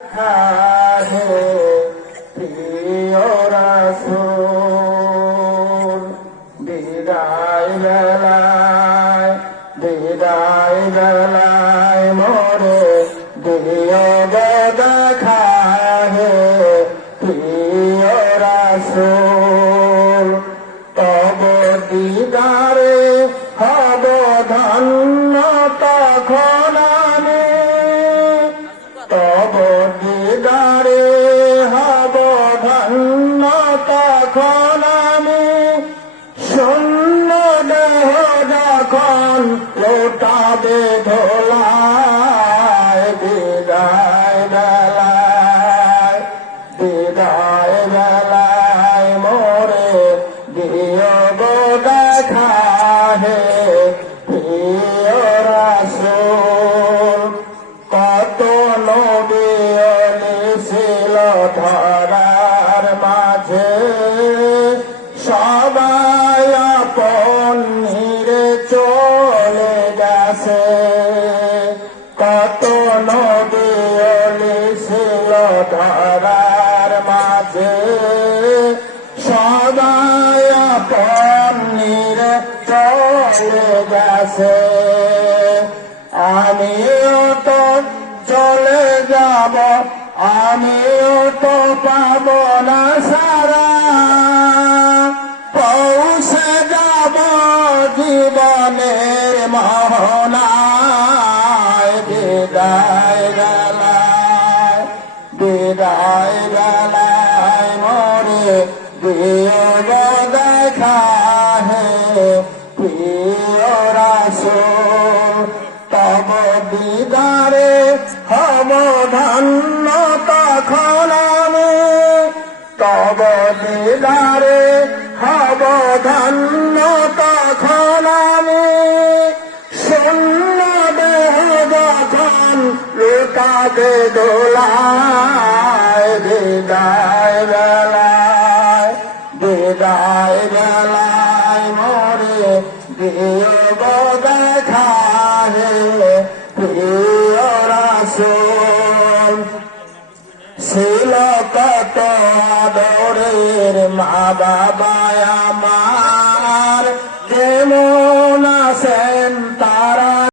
হে প্রিয় রাসূল, বিদায় বেলায় মোরে দিও গো দেখা হে প্রিয় রাসূল। তব দিদারে হব ধন্য তখন আমি, তব দিদারে হব ধন্য তখন আমি। শূন্য দেহ যখন লোটাবে ধোলায়, বিদায় বেলায় মোরে দিও গো দেখা হে প্রিয় রাসূল। কত নবী ছিল ধরার মাঝে, সবাই আপন নিরে চলে গেছে। কত নবী ছিল ধরার মাঝে, সবাই আপন নিরে চলে গেছে। আমিও তো চলে যাব, আমিও তো পাব না সারা, পৌঁছে যাব জীবনের মোহনায়। বিদায় বেলায় মোরে দিও গো দেখা হে প্রিয় রাসূল। তব দিদারে হব ধন্য তখন আমি, তব দিদারে হব ধন্য তখন আমি। শূন্য দেহ যখন লুটাবে দোলায়, বিদায় বেলায় মোরে দিও গো দেখা হে প্রিয় রাসূল। ছিল কত আদরের মা বাবা আমার,